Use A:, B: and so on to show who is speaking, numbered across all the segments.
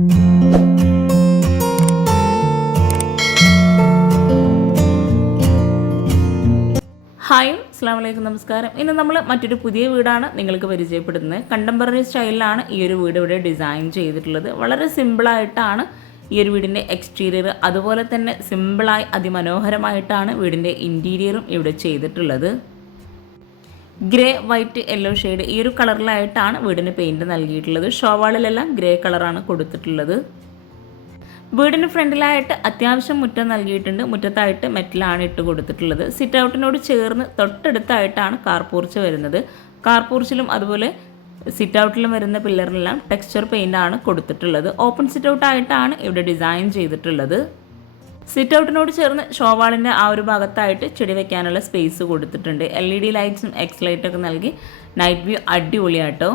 A: Hi അസ്ലാമലൈക്കും നമസ്കാരം. ഇന്ന് നമ്മൾ മറ്റൊരു പുതിയ വീടാണ് നിങ്ങൾക്ക് പരിചയപ്പെടുന്നത്. കണ്ടംപററി സ്റ്റൈലിലാണ് ഈ ഒരു വീട് ഇവിടെ ഡിസൈൻ ചെയ്തിട്ടുള്ളത്. വളരെ സിമ്പിളായിട്ടാണ് ഈ ഒരു വീടിന്റെ എക്സ്റ്റീരിയർ അതുപോലെ തന്നെ സിമ്പിളായി അതിമനോഹരമായിട്ടാണ് വീടിന്റെ ഇന്റീരിയറും ഇവിടെ ചെയ്തിട്ടുള്ളത്. ഗ്രേ വൈറ്റ് യെല്ലോ ഷെയ്ഡ് ഈ ഒരു കളറിലായിട്ടാണ് വീടിന് പെയിന്റ് നൽകിയിട്ടുള്ളത്. ഷോവാളിലെല്ലാം ഗ്രേ കളറാണ് കൊടുത്തിട്ടുള്ളത്. വീടിന് ഫ്രണ്ടിലായിട്ട് അത്യാവശ്യം മുറ്റം നൽകിയിട്ടുണ്ട്. മുറ്റത്തായിട്ട് മെറ്റലാണ് ഇട്ട് കൊടുത്തിട്ടുള്ളത്. സിറ്റ് ഔട്ടിനോട് ചേർന്ന് തൊട്ടടുത്തായിട്ടാണ് കാർപൂർച്ച വരുന്നത്. കാർപൂർച്ചിലും അതുപോലെ സിറ്റ് ഔട്ടിലും വരുന്ന പില്ലറിലെല്ലാം ടെക്സ്ചർ പെയിന്റ് ആണ് കൊടുത്തിട്ടുള്ളത്. ഓപ്പൺ സിറ്റ് ഔട്ടായിട്ടാണ് ഇവിടെ ഡിസൈൻ ചെയ്തിട്ടുള്ളത്. സിറ്റ് ഔട്ടിനോട് ചേർന്ന് ഷോവാളിന്റെ ആ ഒരു ഭാഗത്തായിട്ട് ചെടി വെക്കാനുള്ള സ്പേസ് കൊടുത്തിട്ടുണ്ട്. എൽ ഇ ഡി ലൈറ്റ്സും എക്സ് ലൈറ്റൊക്കെ നൽകി നൈറ്റ് വ്യൂ അടിപൊളിയാട്ടോ.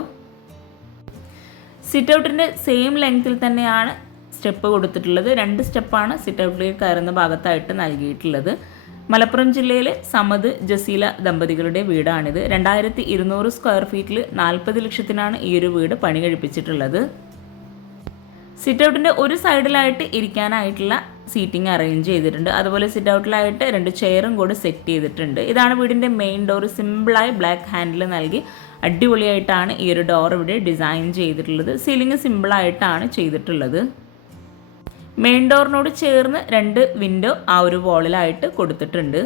A: സിറ്റ് ഔട്ടിന്റെ സെയിം ലെങ്ത്തിൽ തന്നെയാണ് സ്റ്റെപ്പ് കൊടുത്തിട്ടുള്ളത്. രണ്ട് സ്റ്റെപ്പാണ് സിറ്റ് ഔട്ടിലേക്ക് കയറുന്ന ഭാഗത്തായിട്ട് നൽകിയിട്ടുള്ളത്. മലപ്പുറം ജില്ലയിലെ സമദ് ജസീല ദമ്പതികളുടെ വീടാണിത്. രണ്ടായിരത്തി ഇരുന്നൂറ് സ്ക്വയർ ഫീറ്റിൽ നാൽപ്പത് ലക്ഷത്തിനാണ് ഈ ഒരു വീട് പണി കഴിപ്പിച്ചിട്ടുള്ളത്. സിറ്റ് ഔട്ടിന്റെ ഒരു സൈഡിലായിട്ട് ഇരിക്കാനായിട്ടുള്ള സീറ്റിംഗ് അറേഞ്ച് ചെയ്തിട്ടുണ്ട്. അതുപോലെ സിറ്റ് ഔട്ടിലായിട്ട് രണ്ട് ചെയറും കൂടെ സെറ്റ് ചെയ്തിട്ടുണ്ട്. ഇതാണ് വീടിന്റെ മെയിൻ ഡോർ. സിമ്പിളായി ബ്ലാക്ക് ഹാൻഡിൽ നൽകി അടിപൊളിയായിട്ടാണ് ഈ ഒരു ഡോർ ഇവിടെ ഡിസൈൻ ചെയ്തിട്ടുള്ളത്. സീലിംഗ് സിമ്പിളായിട്ടാണ് ചെയ്തിട്ടുള്ളത്. മെയിൻ ഡോറിനോട് ചേർന്ന് രണ്ട് വിൻഡോ ആ ഒരു വോളിലായിട്ട് കൊടുത്തിട്ടുണ്ട്.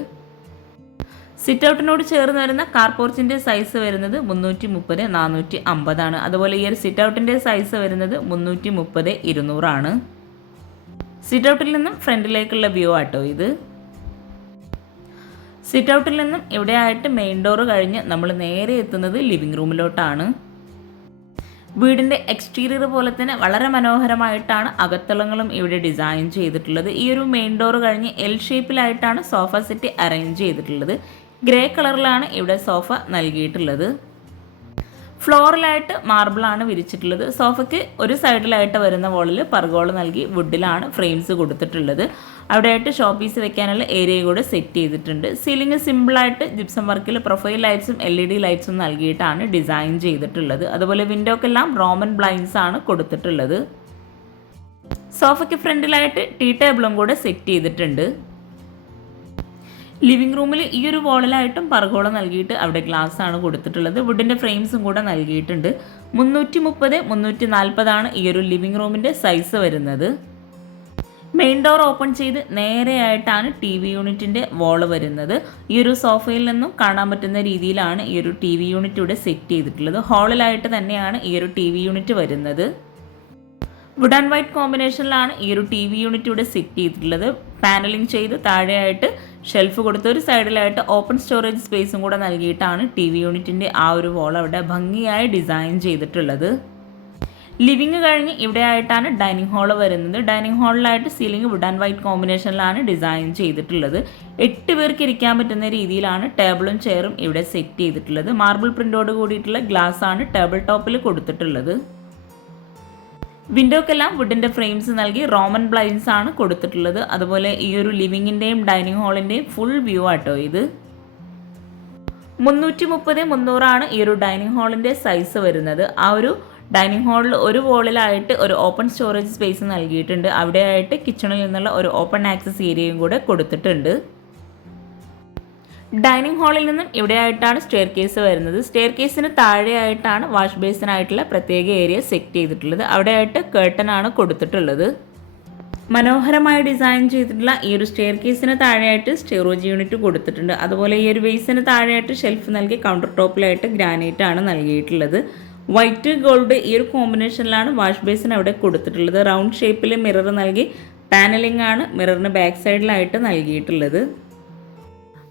A: സിറ്റ് ഔട്ടിനോട് ചേർന്ന് വരുന്ന കാർ പോർച്ചിന്റെ സൈസ് വരുന്നത് മുന്നൂറ്റി മുപ്പത് നാനൂറ്റി അമ്പതാണ് അതുപോലെ ഈ ഒരു സിറ്റ് ഔട്ടിന്റെ സൈസ് വരുന്നത് മുന്നൂറ്റി മുപ്പത് ഇരുന്നൂറാണ്. സിറ്റ് ഔട്ടിൽ നിന്നും ഫ്രണ്ടിലേക്കുള്ള വ്യൂ ആട്ടോ ഇത്. സിറ്റ് ഔട്ടിൽ നിന്നും ഇവിടെയായിട്ട് മെയിൻ ഡോർ കഴിഞ്ഞ് നമ്മൾ നേരെ എത്തുന്നത് ലിവിംഗ് റൂമിലോട്ടാണ് വീടിന്റെ എക്സ്റ്റീരിയർ പോലെ തന്നെ വളരെ മനോഹരമായിട്ടാണ് അകത്തളങ്ങളും ഇവിടെ ഡിസൈൻ ചെയ്തിട്ടുള്ളത്. ഈ ഒരു മെയിൻ ഡോർ കഴിഞ്ഞ് എൽ ഷേപ്പിലായിട്ടാണ് സോഫ സെറ്റ് അറേഞ്ച് ചെയ്തിട്ടുള്ളത്. ഗ്രേ കളറിലാണ് ഇവിടെ സോഫ നൽകിയിട്ടുള്ളത്. ഫ്ലോറിലായിട്ട് മാർബിളാണ് വിരിച്ചിട്ടുള്ളത്. സോഫയ്ക്ക് ഒരു സൈഡിലായിട്ട് വരുന്ന വോളിൽ പർഗോൾ നൽകി വുഡിലാണ് ഫ്രെയിംസ് കൊടുത്തിട്ടുള്ളത്. അവിടെയായിട്ട് ഷോ പീസ് വെക്കാനുള്ള ഏരിയ കൂടെ സെറ്റ് ചെയ്തിട്ടുണ്ട്. സീലിംഗ് സിമ്പിളായിട്ട് ജിപ്സം വർക്കിൽ പ്രൊഫൈൽ ലൈറ്റ്സും എൽ ഇ ഡി ലൈറ്റ്സും നൽകിയിട്ടാണ് ഡിസൈൻ ചെയ്തിട്ടുള്ളത്. അതുപോലെ വിൻഡോക്കെല്ലാം റോമൻ ബ്ലൈൻസ് ആണ് കൊടുത്തിട്ടുള്ളത്. സോഫയ്ക്ക് ഫ്രണ്ടിലായിട്ട് ടീ ടേബിളും കൂടെ സെറ്റ് ചെയ്തിട്ടുണ്ട്. ലിവിംഗ് റൂമിൽ ഈ ഒരു വോളിലായിട്ടും പറകോളം നൽകിയിട്ട് അവിടെ ഗ്ലാസ് ആണ് കൊടുത്തിട്ടുള്ളത്. വുഡിന്റെ ഫ്രെയിംസും കൂടെ നൽകിയിട്ടുണ്ട്. മുന്നൂറ്റി മുപ്പത് മുന്നൂറ്റി നാൽപ്പതാണ് ഈ ഒരു ലിവിംഗ് റൂമിന്റെ സൈസ് വരുന്നത്. മെയിൻ ഡോർ ഓപ്പൺ ചെയ്ത് നേരെയായിട്ടാണ് ടി വി യൂണിറ്റിന്റെ വോൾ വരുന്നത്. ഈ ഒരു സോഫയിൽ നിന്നും കാണാൻ പറ്റുന്ന രീതിയിലാണ് ഈ ഒരു ടി വി യൂണിറ്റ് ഇവിടെ സെറ്റ് ചെയ്തിട്ടുള്ളത്. ഹാളിലായിട്ട് തന്നെയാണ് ഈ ഒരു ടി വി യൂണിറ്റ് വരുന്നത്. വുഡ് ആൻഡ് വൈറ്റ് കോമ്പിനേഷനിലാണ് ഈ ഒരു ടി വി യൂണിറ്റ് ഇവിടെ സെറ്റ് ചെയ്തിട്ടുള്ളത്. പാനലിംഗ് ചെയ്ത് താഴെയായിട്ട് ഷെൽഫ് കൊടുത്ത് ഒരു സൈഡിലായിട്ട് ഓപ്പൺ സ്റ്റോറേജ് സ്പേസും കൂടെ നൽകിയിട്ടാണ് ടി വി യൂണിറ്റിന്റെ ആ ഒരു വോൾ അവിടെ ഭംഗിയായി ഡിസൈൻ ചെയ്തിട്ടുള്ളത്. ലിവിങ് കഴിഞ്ഞ് ഇവിടെ ആയിട്ടാണ് ഡൈനിങ് ഹാൾ വരുന്നത്. ഡൈനിങ് ഹാളിലായിട്ട് സീലിംഗ് വുഡ് ആൻഡ് വൈറ്റ് കോമ്പിനേഷനിലാണ് ഡിസൈൻ ചെയ്തിട്ടുള്ളത്. എട്ട് പേർക്ക് ഇരിക്കാൻ പറ്റുന്ന രീതിയിലാണ് ടേബിളും ചെയറും ഇവിടെ സെറ്റ് ചെയ്തിട്ടുള്ളത്. മാർബിൾ പ്രിന്റോട് കൂടിയിട്ടുള്ള ഗ്ലാസ് ആണ് ടേബിൾ ടോപ്പിൽ കൊടുത്തിട്ടുള്ളത്. വിൻഡോക്കെല്ലാം വുഡിന്റെ ഫ്രെയിംസ് നൽകി റോമൻ ബ്ലൈൻസ് ആണ് കൊടുത്തിട്ടുള്ളത്. അതുപോലെ ഈ ഒരു ലിവിങ്ങിന്റെയും ഡൈനിങ് ഹാളിന്റെയും ഫുൾ വ്യൂ ആട്ടോ ഇത്. മുന്നൂറ്റി മുപ്പത് മുന്നൂറാണ് ഈ ഒരു ഡൈനിങ് ഹാളിന്റെ സൈസ് വരുന്നത്. ആ ഒരു ഡൈനിങ് ഹാളിൽ ഒരു വോളിലായിട്ട് ഒരു ഓപ്പൺ സ്റ്റോറേജ് സ്പേസ് നൽകിയിട്ടുണ്ട്. അവിടെയായിട്ട് കിച്ചണിൽ നിന്നുള്ള ഒരു ഓപ്പൺ ആക്സസ് ഏരിയയും കൂടെ കൊടുത്തിട്ടുണ്ട്. ഡൈനിങ് ഹാളിൽ നിന്നും ഇവിടെയായിട്ടാണ് സ്റ്റെയർ കേസ് വരുന്നത്. സ്റ്റെയർ കേസിന് താഴെയായിട്ടാണ് വാഷ് ബേസിനായിട്ടുള്ള പ്രത്യേക ഏരിയ സെറ്റ് ചെയ്തിട്ടുള്ളത്. അവിടെയായിട്ട് കേട്ടനാണ് കൊടുത്തിട്ടുള്ളത്. മനോഹരമായി ഡിസൈൻ ചെയ്തിട്ടുള്ള ഈ ഒരു സ്റ്റെയർ കേസിന് താഴെയായിട്ട് സ്റ്റെറോജ് യൂണിറ്റ് കൊടുത്തിട്ടുണ്ട്. അതുപോലെ ഈ ഒരു ബേസിന് താഴെയായിട്ട് ഷെൽഫ് നൽകി കൗണ്ടർ ടോപ്പിലായിട്ട് ഗ്രാനൈറ്റ് ആണ് നൽകിയിട്ടുള്ളത്. വൈറ്റ് ഗോൾഡ് ഈ ഒരു കോമ്പിനേഷനിലാണ് വാഷ് ബേസിൻ അവിടെ കൊടുത്തിട്ടുള്ളത്. റൗണ്ട് ഷേപ്പിൽ മിറർ നൽകി പാനലിംഗ് ആണ് മിററിന് ബാക്ക് സൈഡിലായിട്ട് നൽകിയിട്ടുള്ളത്.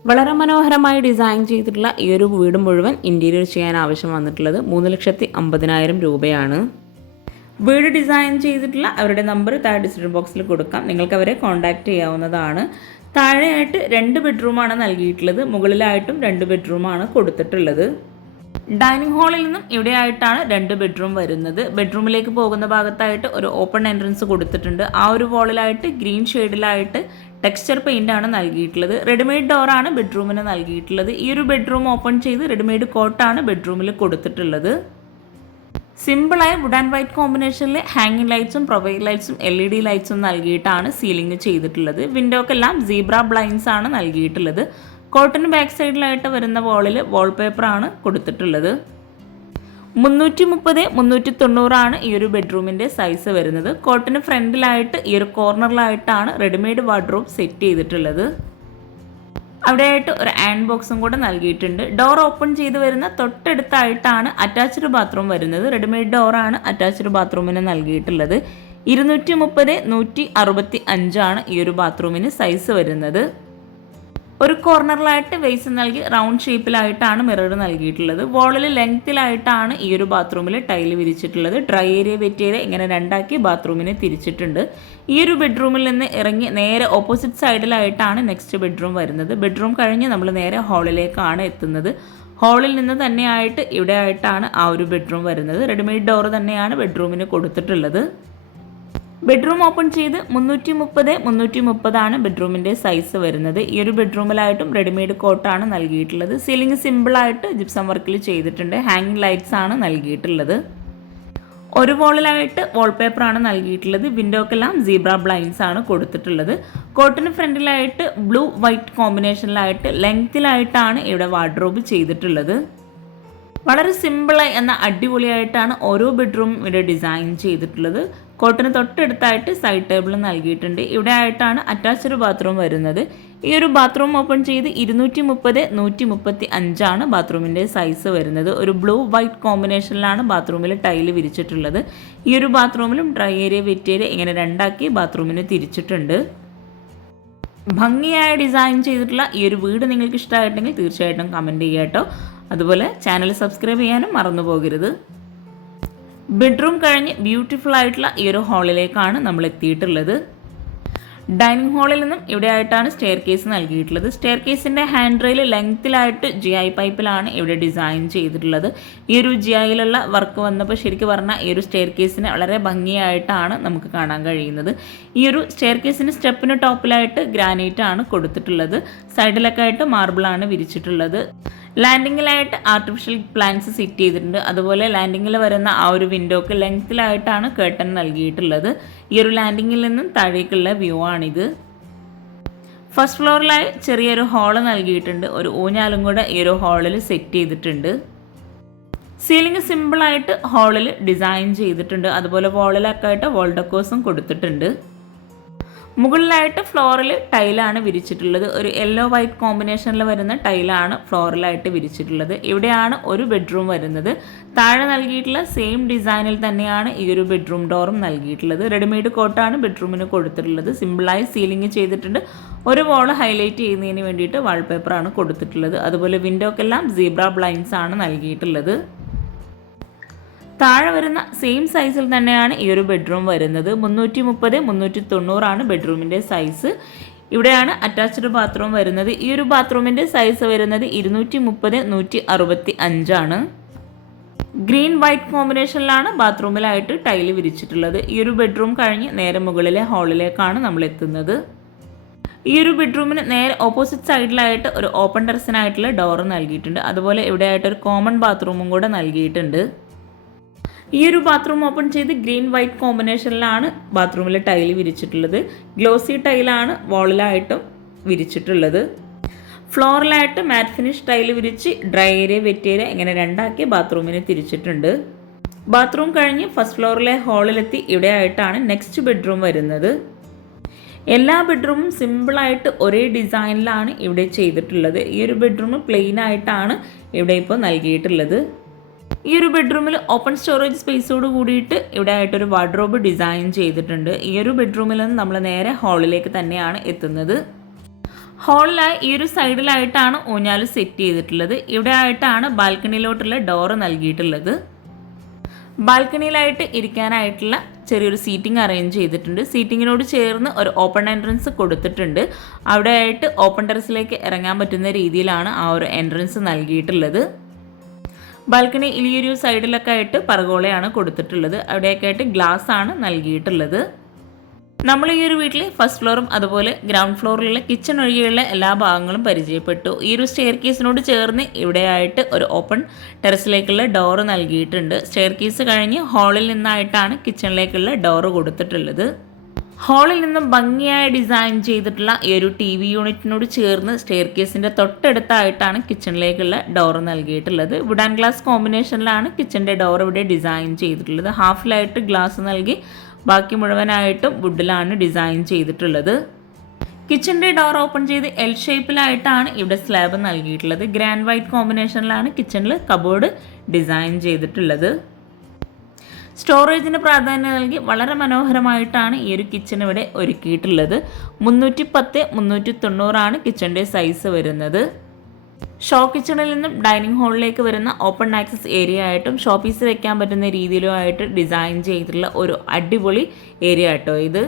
A: വളരെ മനോഹരമായി ഡിസൈൻ ചെയ്തിട്ടുള്ള ഈ ഒരു വീട് മുഴുവൻ ഇന്റീരിയർ ചെയ്യാൻ ആവശ്യം വന്നിട്ടുള്ളത് മൂന്ന് ലക്ഷത്തി അമ്പതിനായിരം രൂപയാണ്. വീട് ഡിസൈൻ ചെയ്തിട്ടുള്ള അവരുടെ നമ്പർ താഴെ ഡിസ്ക്രിപ്ഷൻ ബോക്സിൽ കൊടുക്കാം. നിങ്ങൾക്ക് അവരെ കോൺടാക്റ്റ് ചെയ്യാവുന്നതാണ്. താഴെയായിട്ട് രണ്ട് ബെഡ്റൂമാണ് നൽകിയിട്ടുള്ളത്. മുകളിലായിട്ടും രണ്ട് ബെഡ്റൂമാണ് കൊടുത്തിട്ടുള്ളത്. ഡൈനിങ് ഹാളിൽ നിന്നും ഇവിടെയായിട്ടാണ് രണ്ട് ബെഡ്റൂം വരുന്നത്. ബെഡ്റൂമിലേക്ക് പോകുന്ന ഭാഗത്തായിട്ട് ഒരു ഓപ്പൺ എൻട്രൻസ് കൊടുത്തിട്ടുണ്ട്. ആ ഒരു വാളിലായിട്ട് ഗ്രീൻ ഷെയ്ഡിലായിട്ട് ടെക്സ്ചർ പെയിന്റ് ആണ് നൽകിയിട്ടുള്ളത്. റെഡിമെയ്ഡ് ഡോറാണ് ബെഡ്റൂമിന് നൽകിയിട്ടുള്ളത്. ഈ ഒരു ബെഡ്റൂം ഓപ്പൺ ചെയ്ത് റെഡിമെയ്ഡ് കോട്ടാണ് ബെഡ്റൂമിൽ കൊടുത്തിട്ടുള്ളത്. സിമ്പിളായ വുഡ് ആൻഡ് വൈറ്റ് കോമ്പിനേഷനിൽ ഹാങ്ങിങ് ലൈറ്റ്സും പ്രൊവൈൽ ലൈറ്റ്സും എൽ ഇ ഡി ലൈറ്റ്സും നൽകിയിട്ടാണ് സീലിംഗ് ചെയ്തിട്ടുള്ളത്. വിൻഡോക്കെല്ലാം സീബ്ര ബ്ലൈൻസ് ആണ് നൽകിയിട്ടുള്ളത്. കോട്ടന് ബാക്ക് സൈഡിലായിട്ട് വരുന്ന വാളിൽ വാൾപേപ്പറാണ് കൊടുത്തിട്ടുള്ളത് മുന്നൂറ്റി മുപ്പത് മുന്നൂറ്റി തൊണ്ണൂറാണ് ഈ ഒരു ബെഡ്റൂമിന്റെ സൈസ് വരുന്നത്. കോട്ടന് ഫ്രണ്ടിലായിട്ട് ഈ ഒരു കോർണറിലായിട്ടാണ് റെഡിമെയ്ഡ് വാർഡ്രോബ് സെറ്റ് ചെയ്തിട്ടുള്ളത്. അവിടെയായിട്ട് ഒരു ആൻഡ് ബോക്സും കൂടെ നൽകിയിട്ടുണ്ട്. ഡോർ ഓപ്പൺ ചെയ്ത് വരുന്ന തൊട്ടടുത്തായിട്ടാണ് അറ്റാച്ച്ഡ് ബാത്റൂം വരുന്നത്. റെഡിമെയ്ഡ് ഡോറാണ് അറ്റാച്ച്ഡ് ബാത്റൂമിന് നൽകിയിട്ടുള്ളത് ഇരുന്നൂറ്റി മുപ്പത് നൂറ്റി അറുപത്തി അഞ്ചാണ് ഈ ഒരു ബാത്റൂമിന് സൈസ് വരുന്നത്. ഒരു കോർണറിലായിട്ട് വെയ്സ് നൽകി റൗണ്ട് ഷേപ്പിലായിട്ടാണ് മിറർ നൽകിയിട്ടുള്ളത്. വോളിൽ ലെങ്ത്തിലായിട്ടാണ് ഈ ഒരു ബാത്റൂമിൽ ടൈൽ വിരിച്ചിട്ടുള്ളത്. ഡ്രൈ ഏരിയ വെറ്റ് ഏരിയ ഇങ്ങനെ രണ്ടാക്കി ബാത്റൂമിനെ തിരിച്ചിട്ടുണ്ട്. ഈ ഒരു ബെഡ്റൂമിൽ നിന്ന് ഇറങ്ങി നേരെ ഓപ്പോസിറ്റ് സൈഡിലായിട്ടാണ് നെക്സ്റ്റ് ബെഡ്റൂം വരുന്നത്. ബെഡ്റൂം കഴിഞ്ഞ് നമ്മൾ നേരെ ഹാളിലേക്കാണ് എത്തുന്നത്. ഹാളിൽ നിന്ന് തന്നെയായിട്ട് ഇവിടെ ആയിട്ടാണ് ആ ഒരു ബെഡ്റൂം വരുന്നത്. റെഡിമെയ്ഡ് ഡോർ തന്നെയാണ് ബെഡ്റൂമിന് കൊടുത്തിട്ടുള്ളത്. ബെഡ്റൂം ഓപ്പൺ ചെയ്ത് മുന്നൂറ്റി മുപ്പത് മുന്നൂറ്റി മുപ്പതാണ് ബെഡ്റൂമിന്റെ സൈസ് വരുന്നത്. ഈ ഒരു ബെഡ്റൂമിലായിട്ടും റെഡിമെയ്ഡ് കോട്ടാണ് നൽകിയിട്ടുള്ളത്. സീലിംഗ് സിമ്പിളായിട്ട് ജിപ്സം വർക്കിൽ ചെയ്തിട്ടുണ്ട്. ഹാങ്ങിങ് ലൈറ്റ്സ് ആണ് നൽകിയിട്ടുള്ളത്. ഒരു വോളിലായിട്ട് വാൾപേപ്പറാണ് നൽകിയിട്ടുള്ളത്. വിൻഡോക്കെല്ലാം സീബ്ര ബ്ലൈൻസ് ആണ് കൊടുത്തിട്ടുള്ളത്. കോട്ടിന് ഫ്രണ്ടിലായിട്ട് ബ്ലൂ വൈറ്റ് കോമ്പിനേഷനിലായിട്ട് ലെങ്ത്തിലായിട്ടാണ് ഇവിടെ വാർഡ്രോബ് ചെയ്തിട്ടുള്ളത്. വളരെ സിമ്പിളായി എന്ന അടിപൊളിയായിട്ടാണ് ഓരോ ബെഡ്റൂം ഇവിടെ ഡിസൈൻ ചെയ്തിട്ടുള്ളത്. കോട്ടിന് തൊട്ടടുത്തായിട്ട് സൈഡ് ടേബിൾ നൽകിയിട്ടുണ്ട്. ഇവിടെ ആയിട്ടാണ് അറ്റാച്ച്ഡ് ബാത്റൂം വരുന്നത്. ഈ ഒരു ബാത്റൂം ഓപ്പൺ ചെയ്ത് ഇരുന്നൂറ്റി മുപ്പത് നൂറ്റി മുപ്പത്തി അഞ്ചാണ് ബാത്റൂമിന്റെ സൈസ് വരുന്നത്. ഒരു ബ്ലൂ വൈറ്റ് കോമ്പിനേഷനിലാണ് ബാത്റൂമിൽ ടൈൽ വിരിച്ചിട്ടുള്ളത്. ഈ ഒരു ബാത്റൂമിലും ഡ്രൈ ഏരിയ വെറ്റ് ഏരിയ ഇങ്ങനെ രണ്ടാക്കി ബാത്റൂമിന് തിരിച്ചിട്ടുണ്ട്. ഭംഗിയായ ഡിസൈൻ ചെയ്തിട്ടുള്ള ഈ ഒരു വീട് നിങ്ങൾക്ക് ഇഷ്ടമായിട്ടുണ്ടെങ്കിൽ തീർച്ചയായിട്ടും കമന്റ് കേട്ടോ അതുപോലെ ചാനൽ സബ്സ്ക്രൈബ് ചെയ്യാനും മറന്നു പോകരുത് ബെഡ്റൂം കഴിഞ്ഞ് ബ്യൂട്ടിഫുൾ ആയിട്ടുള്ള ഈ ഒരു ഹാളിലേക്കാണ് നമ്മൾ എത്തിയിട്ടുള്ളത്. ഡൈനിങ് ഹാളിൽ നിന്നും ഇവിടെ ആയിട്ടാണ് സ്റ്റെയർ കേസ് നൽകിയിട്ടുള്ളത്. സ്റ്റെയർ കേസിന്റെ ഹാൻഡ് റെയിൽ ലെങ്ത്തിലായിട്ട് ജി ഐ പൈപ്പിലാണ് ഇവിടെ ഡിസൈൻ ചെയ്തിട്ടുള്ളത്. ഈ ഒരു ജി ഐയിലുള്ള വർക്ക് വന്നപ്പോൾ ശരിക്കും പറഞ്ഞാൽ ഈ ഒരു സ്റ്റെയർ കേസിന് വളരെ ഭംഗിയായിട്ടാണ് നമുക്ക് കാണാൻ കഴിയുന്നത്. ഈ ഒരു സ്റ്റെയർ കേസിന് സ്റ്റെപ്പിന് ടോപ്പിലായിട്ട് ഗ്രാനൈറ്റ് ആണ് കൊടുത്തിട്ടുള്ളത്. സൈഡിലൊക്കെ ആയിട്ട് മാർബിളാണ് വിരിച്ചിട്ടുള്ളത്. ലാൻഡിങ്ങിലായിട്ട് ആർട്ടിഫിഷ്യൽ പ്ലാന്റ്സ് സെറ്റ് ചെയ്തിട്ടുണ്ട്. അതുപോലെ ലാൻഡിങ്ങിൽ വരുന്ന ആ ഒരു വിൻഡോക്ക് ലെങ്ത്തിലായിട്ടാണ് കേട്ടൺ നൽകിയിട്ടുള്ളത്. ഈ ഒരു ലാൻഡിങ്ങിൽ നിന്നും താഴേക്കുള്ള വ്യൂ ആണിത്. ഫസ്റ്റ് ഫ്ലോറിലായി ചെറിയൊരു ഹാൾ നൽകിയിട്ടുണ്ട്. ഒരു ഊഞ്ഞാലും കൂടെ ഈ ഒരു ഹാളിൽ സെറ്റ് ചെയ്തിട്ടുണ്ട്. സീലിംഗ് സിമ്പിളായിട്ട് ഹാളിൽ ഡിസൈൻ ചെയ്തിട്ടുണ്ട്. അതുപോലെ വാളിലൊക്കെ ആയിട്ട് വോൾഡക്കോസും കൊടുത്തിട്ടുണ്ട്. മുകളിലായിട്ട് ഫ്ലോറിൽ ടൈലാണ് വിരിച്ചിട്ടുള്ളത്. ഒരു യെല്ലോ വൈറ്റ് കോമ്പിനേഷനിൽ വരുന്ന ടൈലാണ് ഫ്ലോറിലായിട്ട് വിരിച്ചിട്ടുള്ളത്. ഇവിടെയാണ് ഒരു ബെഡ്റൂം വരുന്നത്. താഴെ നൽകിയിട്ടുള്ള സെയിം ഡിസൈനിൽ തന്നെയാണ് ഈ ഒരു ബെഡ്റൂം ഡോറും നൽകിയിട്ടുള്ളത്. റെഡിമെയ്ഡ് കോട്ടാണ് ബെഡ്റൂമിന് കൊടുത്തിട്ടുള്ളത്. സിമ്പിളായി സീലിംഗ് ചെയ്തിട്ടുണ്ട്. ഒരു വോൾ ഹൈലൈറ്റ് ചെയ്യുന്നതിന് വേണ്ടിയിട്ട് വാൾപേപ്പറാണ് കൊടുത്തിട്ടുള്ളത്. അതുപോലെ വിൻഡോക്കെല്ലാം സീബ്ര ബ്ലൈൻസ് ആണ് നൽകിയിട്ടുള്ളത്. താഴെ വരുന്ന സെയിം സൈസിൽ തന്നെയാണ് ഈ ഒരു ബെഡ്റൂം വരുന്നത്. മുന്നൂറ്റി മുപ്പത് മുന്നൂറ്റി തൊണ്ണൂറാണ് ബെഡ്റൂമിന്റെ സൈസ് ഇവിടെയാണ് അറ്റാച്ച്ഡ് ബാത്റൂം വരുന്നത്. ഈ ഒരു ബാത്റൂമിന്റെ സൈസ് വരുന്നത് ഇരുന്നൂറ്റി മുപ്പത് നൂറ്റി അറുപത്തി അഞ്ചാണ് ഗ്രീൻ വൈറ്റ് കോമ്പിനേഷനിലാണ് ബാത്റൂമിലായിട്ട് ടൈൽ വിരിച്ചിട്ടുള്ളത്. ഈ ഒരു ബെഡ്റൂം കഴിഞ്ഞ് നേരെ മുകളിലെ ഹാളിലേക്കാണ് നമ്മൾ എത്തുന്നത്. ഈ ഒരു ബെഡ്റൂമിന് നേരെ ഓപ്പോസിറ്റ് സൈഡിലായിട്ട് ഒരു ഓപ്പൺ ടെറസിനായിട്ടുള്ള ഡോർ നൽകിയിട്ടുണ്ട്. അതുപോലെ ഇവിടെയായിട്ട് ഒരു കോമൺ ബാത്റൂമും കൂടെ നൽകിയിട്ടുണ്ട്. ഈ ഒരു ബാത്റൂം ഓപ്പൺ ചെയ്ത് ഗ്രീൻ വൈറ്റ് കോമ്പിനേഷനിലാണ് ബാത്റൂമിൽ ടൈൽ വിരിച്ചിട്ടുള്ളത്. ഗ്ലോസി ടൈലാണ് വാളിലായിട്ടും വിരിച്ചിട്ടുള്ളത്. ഫ്ലോറിലായിട്ട് മാറ്റ് ഫിനിഷ് ടൈൽ വിരിച്ച് ഡ്രൈ ഏരിയ വെറ്റ് ഏരിയ ഇങ്ങനെ രണ്ടാക്കി ബാത്റൂമിനെ തിരിച്ചിട്ടുണ്ട്. ബാത്റൂം കഴിഞ്ഞ് ഫസ്റ്റ് ഫ്ലോറിലെ ഹാളിലെത്തി ഇവിടെ ആയിട്ടാണ് നെക്സ്റ്റ് ബെഡ്റൂം വരുന്നത്. എല്ലാ ബെഡ്റൂമും സിമ്പിളായിട്ട് ഒരേ ഡിസൈനിലാണ് ഇവിടെ ചെയ്തിട്ടുള്ളത്. ഈ ഒരു ബെഡ്റൂം പ്ലെയിൻ ആയിട്ടാണ് ഇവിടെ ഇപ്പോൾ നൽകിയിട്ടുള്ളത്. ഈ ഒരു ബെഡ്റൂമിൽ ഓപ്പൺ സ്റ്റോറേജ് സ്പേസോട് കൂടിയിട്ട് ഇവിടെ ആയിട്ടൊരു വാർഡ്രോബ് ഡിസൈൻ ചെയ്തിട്ടുണ്ട്. ഈ ഒരു ബെഡ്റൂമിൽ നിന്ന് നമ്മൾ നേരെ ഹാളിലേക്ക് തന്നെയാണ് എത്തുന്നത്. ഹാളിലായി ഈ ഒരു സൈഡിലായിട്ടാണ് ഊഞ്ഞാൽ സെറ്റ് ചെയ്തിട്ടുള്ളത്. ഇവിടെ ആയിട്ടാണ് ബാൽക്കണിയിലോട്ടുള്ള ഡോറ് നൽകിയിട്ടുള്ളത്. ബാൽക്കണിയിലായിട്ട് ഇരിക്കാനായിട്ടുള്ള ചെറിയൊരു സീറ്റിംഗ് അറേഞ്ച് ചെയ്തിട്ടുണ്ട്. സീറ്റിങ്ങിനോട് ചേർന്ന് ഒരു ഓപ്പൺ എൻട്രൻസ് കൊടുത്തിട്ടുണ്ട്. അവിടെ ആയിട്ട് ഓപ്പൺ ടെറസിലേക്ക് ഇറങ്ങാൻ പറ്റുന്ന രീതിയിലാണ് ആ ഒരു എൻട്രൻസ് നൽകിയിട്ടുള്ളത്. ബാൽക്കണി ഒരു സൈഡിലൊക്കെ ആയിട്ട് പറകോളയാണ് കൊടുത്തിട്ടുള്ളത്. അവിടെയൊക്കെ ആയിട്ട് ഗ്ലാസ് ആണ് നൽകിയിട്ടുള്ളത്. നമ്മൾ ഈ ഒരു വീട്ടിൽ ഫസ്റ്റ് ഫ്ലോറും അതുപോലെ ഗ്രൗണ്ട് ഫ്ലോറിലുള്ള കിച്ചൺ ഒഴികെയുള്ള എല്ലാ ഭാഗങ്ങളും പരിചയപ്പെട്ടു. ഈ ഒരു സ്റ്റെയർ കേസിനോട് ചേർന്ന് ഇവിടെയായിട്ട് ഒരു ഓപ്പൺ ടെറസിലേക്കുള്ള ഡോറ് നൽകിയിട്ടുണ്ട്. സ്റ്റെയർ കേസ് കഴിഞ്ഞ് ഹാളിൽ നിന്നായിട്ടാണ് കിച്ചണിലേക്കുള്ള ഡോറ് കൊടുത്തിട്ടുള്ളത്. ഹാളിൽ നിന്നും ഭംഗിയായി ഡിസൈൻ ചെയ്തിട്ടുള്ള ഈ ഒരു ടി വി യൂണിറ്റിനോട് ചേർന്ന് സ്റ്റെയർ കേസിന്റെ തൊട്ടടുത്തായിട്ടാണ് കിച്ചണിലേക്കുള്ള ഡോർ നൽകിയിട്ടുള്ളത്. വുഡൻ ഗ്ലാസ് കോമ്പിനേഷനിലാണ് കിച്ചന്റെ ഡോർ ഇവിടെ ഡിസൈൻ ചെയ്തിട്ടുള്ളത്. ഹാഫിലായിട്ട് ഗ്ലാസ് നൽകി ബാക്കി മുഴുവനായിട്ടും വുഡിലാണ് ഡിസൈൻ ചെയ്തിട്ടുള്ളത്. കിച്ചന്റെ ഡോർ ഓപ്പൺ ചെയ്ത് എൽ ഷേപ്പിലായിട്ടാണ് ഇവിടെ സ്ലാബ് നൽകിയിട്ടുള്ളത്. ഗ്രാൻഡ് വൈറ്റ് കോമ്പിനേഷനിലാണ് കിച്ചണിൽ കബോർഡ് ഡിസൈൻ ചെയ്തിട്ടുള്ളത്. സ്റ്റോറേജിന് പ്രാധാന്യം നൽകി വളരെ മനോഹരമായിട്ടാണ് ഈ ഒരു കിച്ചൺ ഇവിടെ ഒരുക്കിയിട്ടുള്ളത്. മുന്നൂറ്റി പത്ത് മുന്നൂറ്റി തൊണ്ണൂറാണ് കിച്ചന്റെ സൈസ് വരുന്നത് ഷോ കിച്ചണിൽ നിന്നും ഡൈനിങ് ഹാളിലേക്ക് വരുന്ന ഓപ്പൺ ആക്സസ് ഏരിയ ആയിട്ടും ഷോ പീസ് വെക്കാൻ പറ്റുന്ന രീതിയിലും ആയിട്ട് ഡിസൈൻ ചെയ്തിട്ടുള്ള ഒരു അടിപൊളി ഏരിയ ആട്ടോ ഇത്.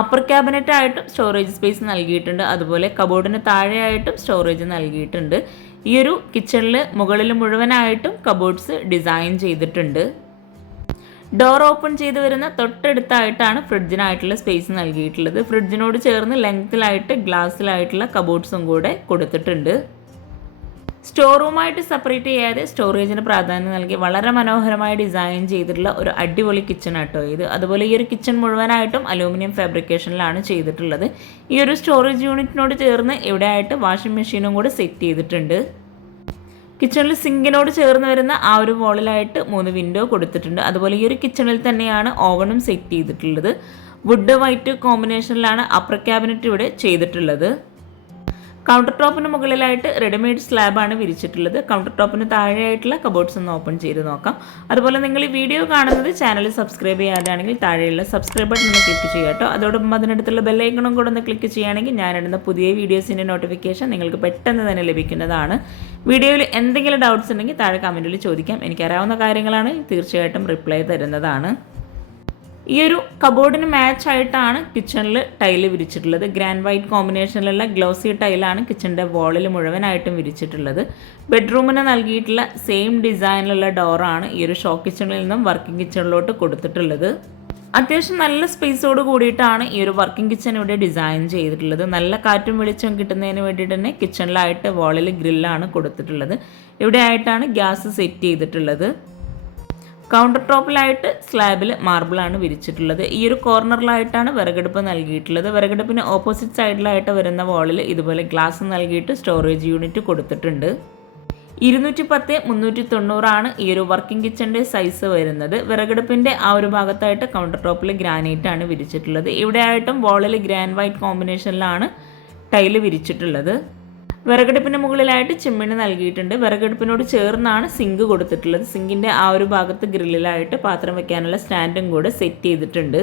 A: അപ്പർ ക്യാബിനറ്റ് ആയിട്ടും സ്റ്റോറേജ് സ്പേസ് നൽകിയിട്ടുണ്ട്. അതുപോലെ കബോർഡിന് താഴെയായിട്ടും സ്റ്റോറേജ് നൽകിയിട്ടുണ്ട്. ഈ ഒരു കിച്ചണിൽ മുകളിൽ മുഴുവനായിട്ടും കബോർഡ്സ് ഡിസൈൻ ചെയ്തിട്ടുണ്ട്. ഡോർ ഓപ്പൺ ചെയ്ത് വരുന്ന തൊട്ടടുത്തായിട്ടാണ് ഫ്രിഡ്ജിനായിട്ടുള്ള സ്പേസ് നൽകിയിട്ടുള്ളത്. ഫ്രിഡ്ജിനോട് ചേർന്ന് ലെങ്ത്തിലായിട്ട് ഗ്ലാസ്സിലായിട്ടുള്ള കബോർഡ്സും കൂടെ കൊടുത്തിട്ടുണ്ട്. സ്റ്റോർ റൂമായിട്ട് സെപ്പറേറ്റ് ചെയ്യാതെ സ്റ്റോറേജിന് പ്രാധാന്യം നൽകി വളരെ മനോഹരമായി ഡിസൈൻ ചെയ്തിട്ടുള്ള ഒരു അടിപൊളി കിച്ചൺ ആട്ടോ ഇത്. അതുപോലെ ഈ ഒരു കിച്ചൺ മുഴുവനായിട്ടും അലൂമിനിയം ഫാബ്രിക്കേഷനിലാണ് ചെയ്തിട്ടുള്ളത്. ഈ ഒരു സ്റ്റോറേജ് യൂണിറ്റിനോട് ചേർന്ന് ഇവിടെയായിട്ട് വാഷിംഗ് മെഷീനും കൂടെ സെറ്റ് ചെയ്തിട്ടുണ്ട്. കിച്ചണിൽ സിങ്കിനോട് ചേർന്ന് വരുന്ന ആ ഒരു വോളിലായിട്ട് മൂന്ന് വിൻഡോ കൊടുത്തിട്ടുണ്ട്. അതുപോലെ ഈ ഒരു കിച്ചണിൽ തന്നെയാണ് ഓവനും സെറ്റ് ചെയ്തിട്ടുള്ളത്. വുഡ് വൈറ്റ് കോമ്പിനേഷനിലാണ് അപ്പർ ക്യാബിനറ്റ് ഇവിടെ ചെയ്തിട്ടുള്ളത്. കൗണ്ടർ ടോപ്പിന് മുകളിലായിട്ട് റെഡിമെയ്ഡ് സ്ലാബാണ് വിരിച്ചിട്ടുള്ളത്. കൗണ്ടർ ടോപ്പിന് താഴെയായിട്ടുള്ള കബോർഡ്സ് ഒന്ന് ഓപ്പൺ ചെയ്ത് നോക്കാം. അതുപോലെ നിങ്ങൾ ഈ വീഡിയോ കാണുന്നത് ചാനൽ സബ്സ്ക്രൈബ് ചെയ്യാതാണെങ്കിൽ താഴെയുള്ള സബ്സ്ക്രൈബ് ബട്ടൺ ഒന്ന് ക്ലിക്ക് ചെയ്യുക കേട്ടോ. അതോടൊപ്പം അതിനടുത്തുള്ള ബെല്ലൈക്കണും കൂടെ ഒന്ന് ക്ലിക്ക് ചെയ്യുകയാണെങ്കിൽ ഞാനിടുന്ന പുതിയ വീഡിയോസിന്റെ നോട്ടിഫിക്കേഷൻ നിങ്ങൾക്ക് പെട്ടെന്ന് തന്നെ ലഭിക്കുന്നതാണ്. വീഡിയോയിൽ എന്തെങ്കിലും ഡൗട്ട്സ് ഉണ്ടെങ്കിൽ താഴെ കമന്റിൽ ചോദിക്കാം. എനിക്കറിയാവുന്ന കാര്യങ്ങളാണ് തീർച്ചയായിട്ടും റിപ്ലൈ തരുന്നതാണ്. ഈ ഒരു കബോർഡിന് മാച്ച് ആയിട്ടാണ് കിച്ചണിൽ ടൈൽ വിരിച്ചിട്ടുള്ളത്. ഗ്രാൻഡ് വൈറ്റ് കോമ്പിനേഷനിലുള്ള ഗ്ലൗസി ടൈലാണ് കിച്ചണിന്റെ വാളിൽ മുഴുവനായിട്ടും വിരിച്ചിട്ടുള്ളത്. ബെഡ്റൂമിന് നൽകിയിട്ടുള്ള സെയിം ഡിസൈനിലുള്ള ഡോറാണ് ഈ ഒരു ഷോ കിച്ചണിൽ നിന്നും വർക്കിംഗ് കിച്ചണിലോട്ട് കൊടുത്തിട്ടുള്ളത്. അത്യാവശ്യം നല്ല സ്പേസോട് കൂടിയിട്ടാണ് ഈ ഒരു വർക്കിംഗ് കിച്ചൺ ഇവിടെ ഡിസൈൻ ചെയ്തിട്ടുള്ളത്. നല്ല കാറ്റും വെളിച്ചവും കിട്ടുന്നതിന് വേണ്ടിയിട്ട് തന്നെ കിച്ചണിലായിട്ട് വാളിൽ ഗ്രില്ലാണ് കൊടുത്തിട്ടുള്ളത്. ഇവിടെ ആയിട്ടാണ് ഗ്യാസ് സെറ്റ് ചെയ്തിട്ടുള്ളത്. കൗണ്ടർ ടോപ്പിലായിട്ട് സ്ലാബിൽ മാർബിളാണ് വിരിച്ചിട്ടുള്ളത്. ഈ ഒരു കോർണറിലായിട്ടാണ് വിറകടുപ്പ് നൽകിയിട്ടുള്ളത്. വിറകടുപ്പിന് ഓപ്പോസിറ്റ് സൈഡിലായിട്ട് വരുന്ന വാളിൽ ഇതുപോലെ ഗ്ലാസ് നൽകിയിട്ട് സ്റ്റോറേജ് യൂണിറ്റ് കൊടുത്തിട്ടുണ്ട്. ഇരുന്നൂറ്റി പത്ത് മുന്നൂറ്റി തൊണ്ണൂറാണ് ഈ ഒരു വർക്കിംഗ് കിച്ചന്റെ സൈസ് വരുന്നത്. വിറകടുപ്പിന്റെ ആ ഒരു ഭാഗത്തായിട്ട് കൗണ്ടർ ടോപ്പിൽ ഗ്രാനൈറ്റ് ആണ് വിരിച്ചിട്ടുള്ളത്. ഇവിടെ ആയിട്ടും വാളിൽ ഗ്രാൻഡ് വൈറ്റ് കോമ്പിനേഷനിലാണ് ടൈൽ വിരിച്ചിട്ടുള്ളത്. വിറകടുപ്പിന് മുകളിലായിട്ട് ചിമ്മിണി നൽകിയിട്ടുണ്ട്. വിറകടുപ്പിനോട് ചേർന്നാണ് സിങ്ക് കൊടുത്തിട്ടുള്ളത്. സിങ്കിന്റെ ആ ഒരു ഭാഗത്ത് ഗ്രില്ലിലായിട്ട് പാത്രം വെക്കാനുള്ള സ്റ്റാൻഡും കൂടെ സെറ്റ് ചെയ്തിട്ടുണ്ട്.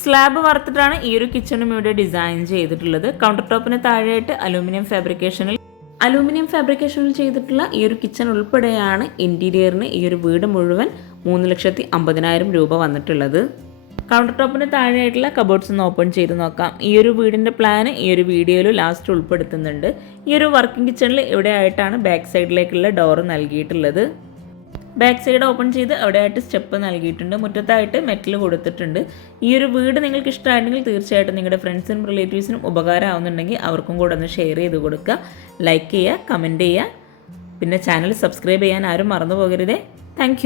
A: സ്ലാബ് വറുത്തിട്ടാണ് ഈ ഒരു കിച്ചണും ഇവിടെ ഡിസൈൻ ചെയ്തിട്ടുള്ളത്. കൗണ്ടർ ടോപ്പിന് താഴെയായിട്ട് അലൂമിനിയം ഫാബ്രിക്കേഷനിൽ അലൂമിനിയം ഫാബ്രിക്കേഷനിൽ ചെയ്തിട്ടുള്ള ഈ ഒരു കിച്ചൺ ഉൾപ്പെടെയാണ് ഇന്റീരിയറിന് ഈ ഒരു വീട് മുഴുവൻ മൂന്ന് ലക്ഷത്തി അമ്പതിനായിരം രൂപ വന്നിട്ടുള്ളത്. കൗണ്ടർ ടോപ്പിന് താഴെയായിട്ടുള്ള കബോർഡ്സ് ഒന്ന് ഓപ്പൺ ചെയ്ത് നോക്കാം. ഈ ഒരു വീടിന്റെ പ്ലാന് ഈ ഒരു വീഡിയോയിൽ ലാസ്റ്റ് ഉൾപ്പെടുത്തുന്നുണ്ട്. ഈ ഒരു വർക്കിംഗ് കിച്ചണിൽ ഇവിടെ ആയിട്ടാണ് ബാക്ക് സൈഡിലേക്കുള്ള ഡോർ നൽകിയിട്ടുള്ളത്. ബാക്ക് സൈഡ് ഓപ്പൺ ചെയ്ത് അവിടെയായിട്ട് സ്റ്റെപ്പ് നൽകിയിട്ടുണ്ട്. മുറ്റത്തായിട്ട് മെറ്റൽ കൊടുത്തിട്ടുണ്ട്. ഈ ഒരു വീട് നിങ്ങൾക്ക് ഇഷ്ടമായിട്ടുണ്ടെങ്കിൽ തീർച്ചയായിട്ടും നിങ്ങളുടെ ഫ്രണ്ട്സിനും റിലേറ്റീവ്സിനും ഉപകാരമാവുന്നുണ്ടെങ്കിൽ അവർക്കും കൂടെ ഒന്ന് ഷെയർ ചെയ്ത് കൊടുക്കുക. ലൈക്ക് ചെയ്യുക കമന്റ് ചെയ്യുക. പിന്നെ ചാനൽ സബ്സ്ക്രൈബ് ചെയ്യാൻ ആരും മറന്നു പോകരുതേ. താങ്ക്